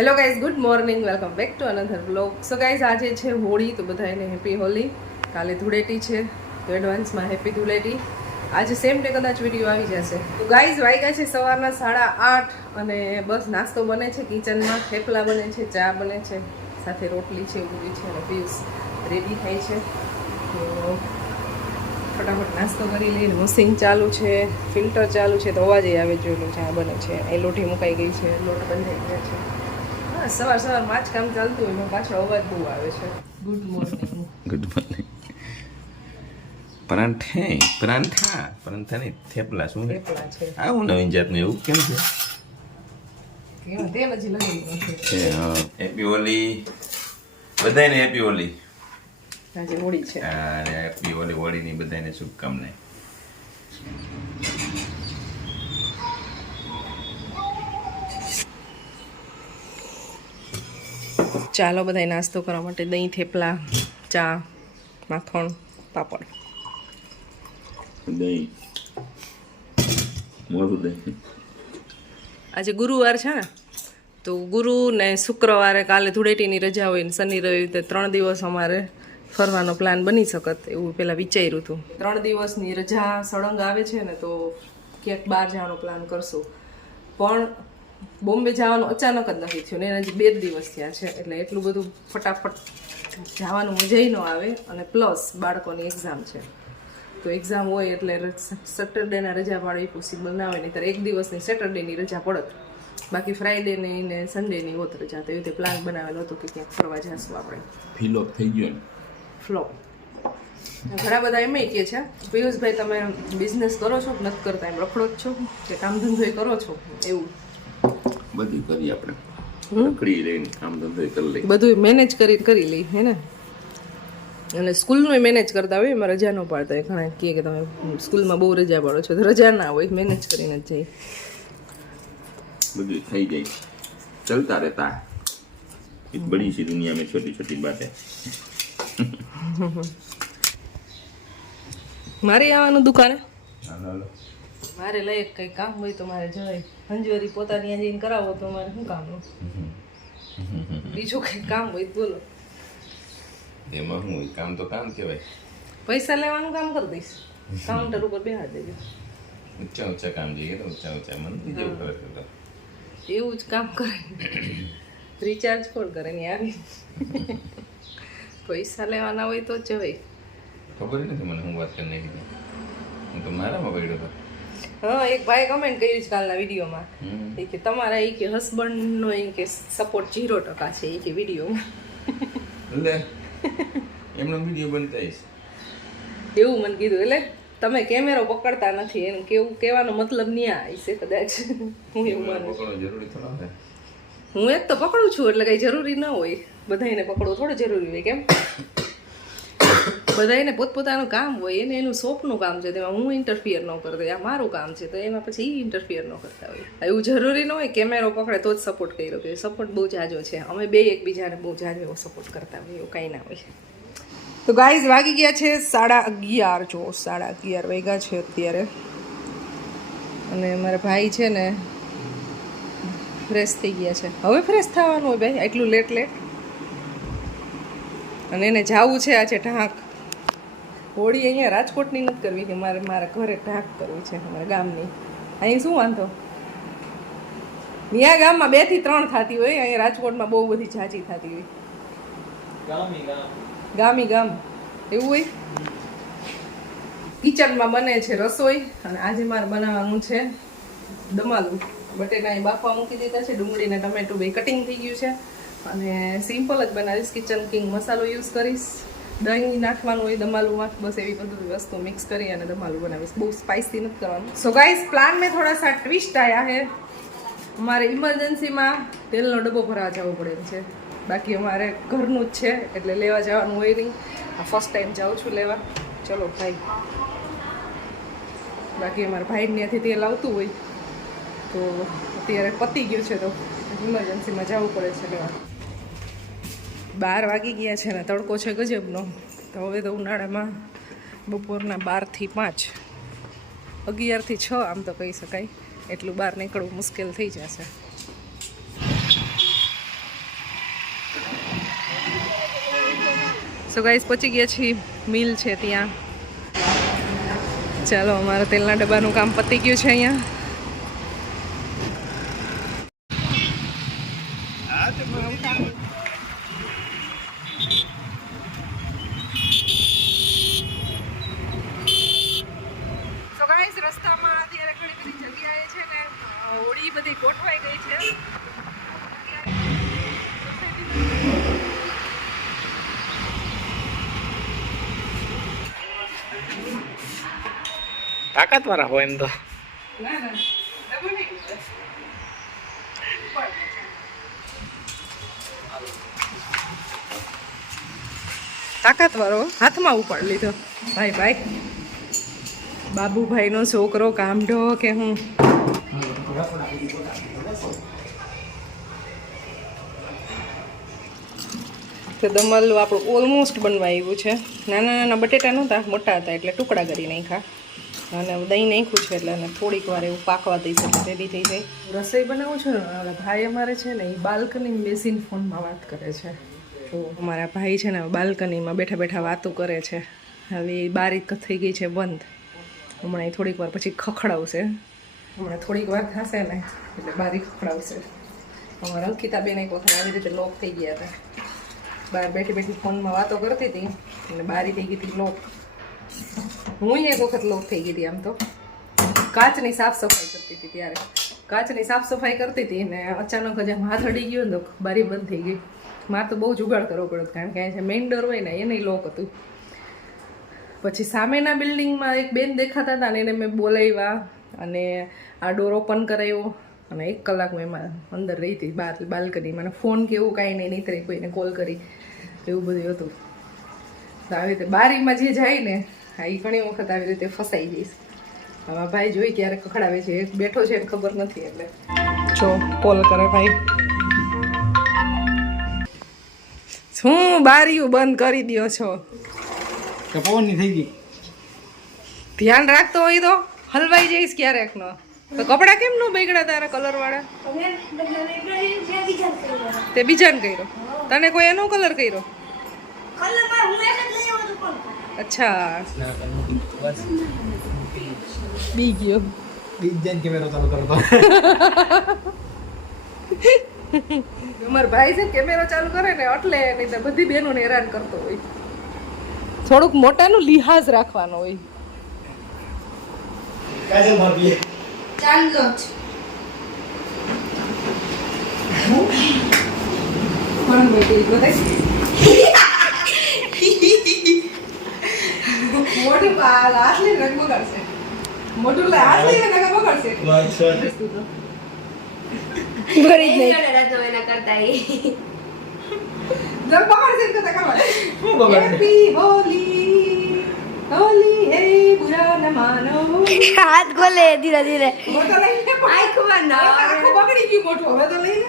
Hello guys good morning welcome back to another blog so guys આજે છે હોળી, તો બધાને હેપી હોલી. કાલે ધૂળેટી છે, તો એડવાન્સમાં હેપી ધૂળેટી. આજે સેમ ડે કદાચ વીડિયો આવી જશે. તો ગાઈઝ વાગ્યા છે સવારના સાડા આઠ અને બસ નાસ્તો બને છે કિચનમાં. થેપલા બને છે, ચા બને છે, સાથે રોટલી છે પૂરી છે અને પીસ રેડી થાય છે. તો ફટાફટ નાસ્તો કરી લઈને મશીન ચાલુ છે ફિલ્ટર ચાલુ છે, તો અવાજ આવે જોયેલું ચા બને છે. એ લોટી મુકાઈ ગઈ છે, લોટ બંધાઈ ગયા છે. હા સવાર સવારમાં જ કામ ચાલતું હોય એમાં પાછો અવાજ બહુ આવે છે. ગુડ મોર્નિંગ ગુડ મોર્નિંગ પરાંઠે પરાંઠા પરાંઠા નહીં થેપલા શું છે? થેપલા છે. આવું નવીન જાતનું એવું? કેમ છે? તેલ હજી છે. હા. હેપી હોલી બધાને હેપી હોલી આજે હોળી છે. અને હેપી હોલી હોળીની બધાને શુભકામનાએ ચાલો બધાય નાસ્તો કરવા માટે દહીં થેપલા ચા માખણ પાપડ. દહીં. મોરું દહીં. આજે ગુરુવાર છે ને તો ગુરુ ને શુક્રવારે કાલે ધૂળેટીની રજા હોય ને શનિ રવિ તે ત્રણ દિવસ અમારે ફરવાનો પ્લાન બની શકત એવું પહેલાં વિચાર્યું હતું. ત્રણ દિવસની રજા સળંગ આવે છે ને તો ક્યાંક બહાર જવાનો પ્લાન કરશું. પણ બોમ્બે જવાનું અચાનક જ નથી થયું ને એના જે બે જ દિવસ થયા છે એટલે એટલું બધું ફટાફટ જવાનું મજાય ન આવે અને પ્લસ બાળકોની એક્ઝામ છે. તો એક્ઝામ હોય એટલે સેટરડેના રજા પાડવી પોસિબલ ના હોય નહીંતર એક દિવસની સેટરડેની રજા પડત. બાકી ફ્રાઈડે ને સન્ડેની હોત રજા તો રીતે પ્લાન બનાવેલો હતો કે ક્યાંક ફરવા જઈશું આપણે. ફિલોપ થઈ ગયો ફ્લોપ ઘણા બધા એમ કહે છે પિયુષભાઈ તમે બિઝનેસ કરો છો નથી કરતા? એમ રખડો જ છો? કે કામ ધંધો કરો છો? એવું. બધી કરી આપણે. પકડી લઈને કામ ધંધો કરી લઈએ. બધું મેનેજ કરી કરી લઈ હે ને? અને સ્કૂલનું મેનેજ કરતા હોય એમાં રજા ન પાડતા હોય. ઘણા કહે કે તમે સ્કૂલમાં બહુ રજા પાડો છો તો રજા ના હોય મેનેજ કરીને જ જાય બધું થઈ જાય. ચલતા રહેતા. એક બડી સી દુનિયા મેં છોટી છોટી બાતે મારે આવવાનું દુકાને? હાલો હાલો. મારે લઈ કંઈ કામ હોય તો મારે જવાય હંજવારી પોતાની જઈને કરાવો તો મારે શું કામનું બીજું કંઈ કામ હોય બોલો. એમાં શું હોય? કામ તો કામ કહેવાય. પૈસા લેવાનું કામ કરી દઈશ. કાઉન્ટર ઉપર બેહાર દેજો. ઊંચા ઊંચા કામ જોઈએ તો ઊંચા ઊંચા. મને જેવું કરે છે એવું જ કામ કરે. રિચાર્જ કોણ કરે ને આવી પૈસા લેવાના હોય તો જવાય ખબર નથી મને હું વાત કરી નાખી. હું તો મારામાં પડ્યો હતો. હા એક ભાઈ કમેન્ટ કર્યું છે કાલના વિડીયોમાં. એ કે તમારા એ કે હસબન્ડનો એ કે સપોર્ટ ઝીરો ટકા છે એ કે વિડીયોમાં. લે એમનો વીડિયો બનતા. એવું મને કીધું એટલે તમે કેમેરો પકડતા નથી એમ કેવું કહેવાનો મતલબ નહીં આવી છે કદાચ. હું એવું માનું હું એક તો પકડું છું એટલે કઈ જરૂરી ન હોય. બધાને પકડવું થોડું જરૂરી હોય કેમ? બધાને પોતપોતાનું કામ હોય, એને એનું શોપનું કામ છે, તેમાં હું ઇન્ટરફિયર ન કરતો આ મારું કામ છે, તો એમાં પછી એ ઇન્ટરફિયર ન કરતા હોય. એવું જરૂરી ન હોય કેમેરો પકડે તો જ સપોર્ટ કર્યો, કે સપોર્ટ બહુ જાજો છે. અમે બે એકબીજાને બહુ જાજો એવો સપોર્ટ કરતા હોય, એવું કાંઈ ના હોય. તો ગાઈઝ વાગી ગયા છે સાડા અગિયાર, જો સાડા અગિયાર વાગ્યા છે અત્યારે. અને મારા ભાઈ છે ને ફ્રેશ થઈ ગયા છે. હવે ફ્રેશ થવાનું હોય ભાઈ એટલું લેટ લેટ અને એને જાવું છે આજે ઢાંક. હોળી અહીંયા રાજકોટની નથી કરવી કે મારે મારા ઘરે ઢાંક કરવી છે અમારા ગામની. અહીં શું વાંધો? ત્યાં ગામમાં બેથી ત્રણ થતી હોય અહીંયા રાજકોટમાં બહુ બધી ઝાંચી થતી હોય. ગામી ગામ. એવું હોય? કિચનમાં બને છે રસોઈ અને આજે મારે બનાવવાનું છે દમાલું. અહીં બાફવા મૂકી દીધા છે ડુંગળીને ટમેટું બે કટિંગ થઈ ગયું છે. અને સિમ્પલ જ બનાવીશ કિચન કિંગ મસાલો યુઝ કરીશ. દહીં નાખવાનું હોય દમાલુમાં બસ એવી બધી વસ્તુ મિક્સ કરી અને દમાલું બનાવીશ. બહુ સ્પાઇસી નથી કરવાનું. સો ગાઈસ પ્લાન મેં થોડા સા ટ્વિસ્ટ આવ્યા હે. અમારે ઇમરજન્સીમાં તેલનો ડબ્બો ભરાવા જવો પડે છે. બાકી અમારે ઘરનું જ છે, એટલે લેવા જવાનું હોય નહીં. આ ફર્સ્ટ ટાઈમ જાઉં છું લેવા. ચલો, ભાઈ. બાકી અમારા ભાઈને ત્યાંથી તેલ આવતું હોય, તો અત્યારે પતી ગયું છે તો ઇમરજન્સીમાં જવું પડે છે લેવા. બાર વાગી ગયા છે ને તડકો છે ગજબનો. તો હવે તો ઉનાળામાં બપોરના બારથી પાંચ. અગિયારથી છ આમ તો કહી શકાય. એટલું બહાર નીકળવું મુશ્કેલ થઈ જશે. સો ગાઈસ પહોંચી ગયા છીએ. મિલ છે ત્યાં. ચાલો, અમારા તેલના ડબ્બાનું કામ પતી ગયું છે અહીંયા. તાકાત વાળા હોય એમ તો. તાકાત વાળો હાથમાં ઉપાડ લીધો. ભાઈ ભાઈ. બાબુભાઈનો છોકરો કામઢો કે હું? તો દમલ આપણું ઓલમોસ્ટ બનવા આવ્યું છે. નાના નાના બટેટા નહોતા, મોટા હતા એટલે ટુકડા કરી નાખ્યા. અને દહીં નાખ્યું છે એટલે થોડીક વાર એવું પાકવા દઈશ એટલે રેડી થઈ જાય. રસોઈ બનાવું છું ને ભાઈ અમારે છે ને, એ બાલ્કની બેસીને ફોનમાં વાત કરે છે. તો અમારા ભાઈ છે ને, બાલ્કનીમાં બેઠા બેઠા વાતો કરે છે. હવે એ બારી થઈ ગઈ છે બંધ. હમણાં એ થોડીક વાર પછી ખખડાવશે. હમણાં થોડીક વાર થશે ને, એટલે બારી ખખડાવશે. અમારા અંકિતાબેન એક વખત આવી રીતે લોક થઈ ગયા હતા. બહાર બેઠી બેઠી ફોનમાં વાતો કરતી હતી અને બારી થઈ ગઈ હતી લોક હું એક વખત લોક થઈ ગઈ હતી આમ તો. કાચની સાફ સફાઈ કરતી હતી ત્યારે. કાચની સાફ સફાઈ કરતી હતી ને અચાનક જ હાથ અડી ગયો ને તો બારી બંધ થઈ ગઈ. મારે તો બહુ જુગાડ કરવો પડ્યો કારણ કે અહીંયા મેઇન ડોર હોય ને, એને લોક હતું. પછી સામેના બિલ્ડિંગમાં એક બેન દેખાતા હતા ને એને મેં બોલાવ્યા અને આ ડોર ઓપન કરાવ્યો અને એક કલાક મેં એમાં અંદર રહી હતી બાર બાલ્કની મને ફોન કે એવું કાંઈ નહીં નીતરે કોઈને કોલ કરી. એવું બધું હતું. તો આવી રીતે બારીમાં જે જાય ને હા એ ઘણી વખત આવી રીતે ફસાઈ જઈશ હવે ભાઈ જોઈ ક્યારે ખખડાવે છે એક બેઠો છે ખબર નથી એટલે. જો કોલ કરે ભાઈ. શું બારીયું બંધ કરી દ્યો છો? કે પવનની થઈ ગઈ. ધ્યાન રાખતો હોય તો હલવાઈ જઈશ ક્યારેક નો તો કપડા કેમ નો બગડ્યા તારા કલર વાળા તે બીજાને કર્યો. તને કોઈ એનો કલર કર્યો? અચ્છા. બી ગયો. બીજાને કેમેરો ચાલુ કરતો. અમાર ભાઈ છે કેમેરો ચાલુ કરે ને એટલે નહીં તો બધી બહેનોને હેરાન કરતો હોય. થોડુંક મોટાનું લિહાઝ રાખવાનો હોય. કાજલ ભાભી કોણ બેટી બતાય મોટું હાથ લઈને રંગ બગાડશે. મોટું લે હાથ લઈને રંગ બગાડશે. રંગ બગાડશે ને તો ખબર શું બગાડશે? હેપી હોલી હોલી હે બુરા ન માનો. હાથ ખોલે ધીરે ધીરે. મોટો લઈને આંખમાં ના આવે. બગડી ગયું મોટું હવે તો લઈને.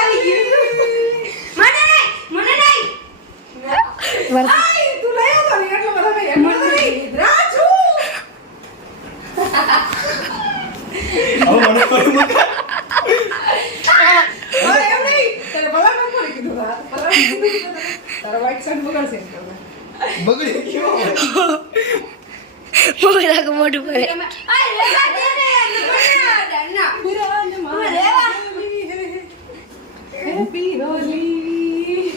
આવી ગયું મને નહીં મને નહીં. આય, તું ને એટલો બધો નહીં, એટલો નહીં. રાજુ! હવે મને કરું મત. હવે એમ નહીં, તને ભલામણ કોણે કીધું? હા, ભલામણ તારો white shirt બગડશે બગડી ગયો મોટા કો મોટું કરે અરે રેવા દે ને ના બુરા ન રેવા. Happy હોલી.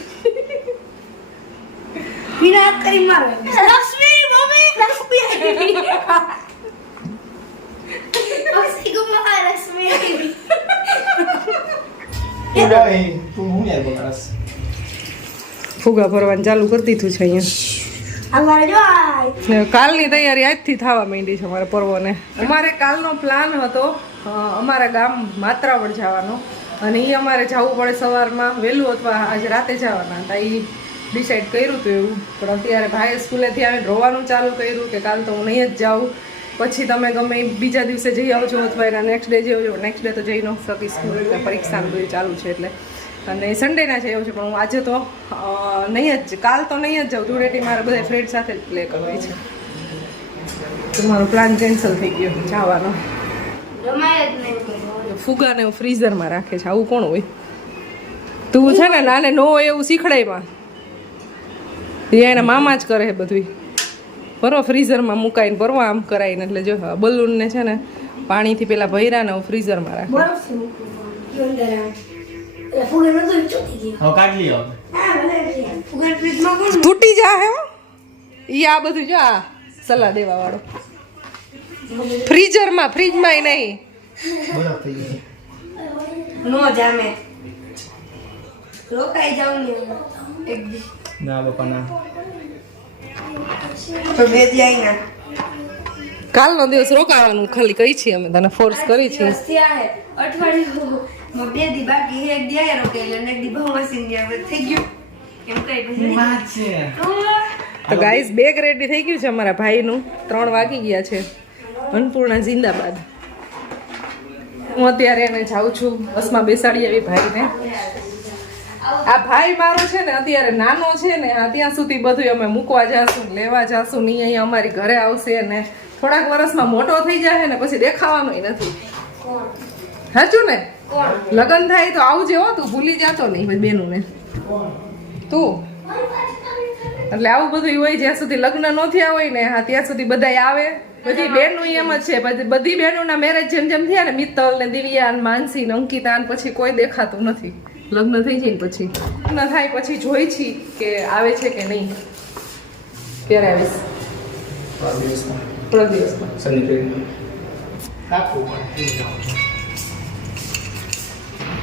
વિના કરી મારો લક્ષ્મી મમ્મી! લક્ષ્મી લક્ષ્મી કુમાર લક્ષ્મી આવી. ઉડાય તું હું યાર બગાડસ? ફુગા ભરવાનું ચાલુ કરી દીધું છે અહીંયા. અમારે જો આ ને કાલની તૈયારી આજથી થવા માંડી છે અમારા પર્વને. અમારે કાલનો પ્લાન હતો અમારા ગામ માત્રાવડ જવાનો. અને એ અમારે જવું પડે સવારમાં વહેલું અથવા આજે રાતે જવાના હતા. એ ડિસાઈડ કર્યું હતું એવું. પણ અત્યારે ભાઈ સ્કૂલેથી આવીને રોવાનું ચાલુ કર્યું કે કાલ તો હું નહીં જ જાઉં. પછી તમે ગમે બીજા દિવસે જઈ આવજો અથવા એના નેક્સ્ટ ડે જઈ આવજો. નેક્સ્ટ ડે તો જઈ ન શકી સ્કૂલ એટલે પરીક્ષા ને બધું ચાલુ છે એટલે. અને સન્ડેના જઈ આવું છે પણ હું આજે તો નહીં જ કાલ તો નહીં જ જાઉં. ધૂળેટી મારે બધા ફ્રેન્ડ સાથે જ પ્લે કરવી છે. તો મારો પ્લાન કેન્સલ થઈ ગયો જવાનો. ફુગાને ફ્રીઝરમાં રાખે છે. આવું કોણ હોય? તું છે ને નાને નો હોય એવું શીખડાયમાં. એના મામા જ કરે છે બધું ભરો ફ્રીઝરમાં મુકાઈને પરવો આમ કરાવીને એટલે જો બલૂનને છે ને પાણીથી પેલા ભૈરા ને ફ્રીઝરમાં રાખે. તૂટી જા હે ઈ આ બધું જો આ સલાહ દેવા વાળો ફ્રીઝરમાં ફ્રીજમાં નહીં. નો જામે. રોકાઈ જાવ ને. એક દી. ના બાપા ના તો બે દી આઈ ના. કાલનો દિવસ રોકાવાનું ખાલી કહી છીએ અમે તને ફોર્સ કરી છે અઠવાડિયું માં બે દી બાકી હે, એક દી આયા રોકેલ અને એક દી બહુ ગયા હવે થઈ ગયું. એમ કઈ પછી વાત છે? તો ગાઈસ બેગ રેડી થઈ ગયું છે અમારા ભાઈનું. ત્રણ વાગી ગયા છે. અન્નપૂર્ણા જિંદાબાદ. હું અત્યારે એને જાઉં છું. બસમાં બેસાડી આવી ભાઈને. આ ભાઈ મારો છે ને, અત્યારે નાનો છે ને ત્યાં સુધી બધું અમે મૂકવા જાશું, લેવા જાશું નહીં અહીંયા અમારી ઘરે આવશે ને થોડાક વર્ષમાં મોટો થઈ જાય ને પછી દેખાવાનું નથી. સાચું ને? લગ્ન થાય તો આવજે હો, તું ભૂલી જાતો નહીં બેનું ને તું? એટલે આવું બધું હોય જ્યાં સુધી લગ્ન ન થયા હોય ને, હા, ત્યાં સુધી બધાય આવે. બધી બહેનો એમ જ છે, બધી બહેનોના મેરેજ જેમ જેમ થયા ને, મિત્તલ ને દિવ્યા ને માનસી ને અંકિતા પછી કોઈ દેખાતું નથી. લગ્ન થઈ જાય ને પછી? લગ્ન થાય પછી જોઈ છી કે આવે છે કે નહીં. ક્યારે આવીશ? ત્રણ દિવસમાં.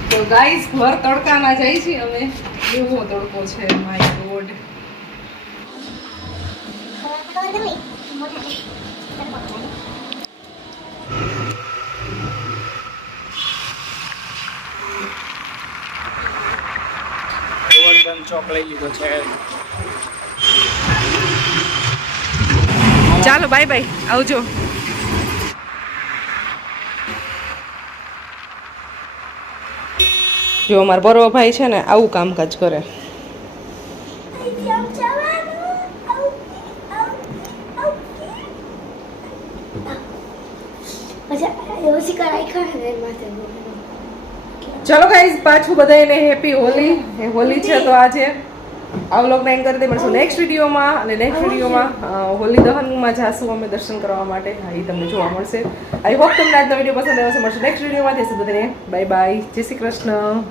તો ગાઈસ ઘર તડકાના જાય છીએ અમે. એવો તડકો છે માય ગોડ ગોવર્ધન ચોક લઈ લીધો છે. ચાલો બાય બાય આવજો. જો અમારો બરો ભાઈ છે ને આવું કામકાજ કરે. પછી કરાઈ ખરે માથે ચલો ગાઈઝ પાછું બધાને હેપી હોલી. એ હોલી છે તો આજે આ વ્લોગને એન્ડ કરી દે મળશું નેક્સ્ટ વિડીયોમાં અને નેક્સ્ટ વિડીયોમાં હોલી દહનમાં જાશું અમે દર્શન કરવા માટે. હા એ તમને જોવા મળશે. આઈ હોપ તમને આજનો વીડિયો પસંદ આવ્યો હશે. મળશે નેક્સ્ટ વિડીયોમાં ત્યાં સુધી બધાને બાય બાય જય શ્રી કૃષ્ણ.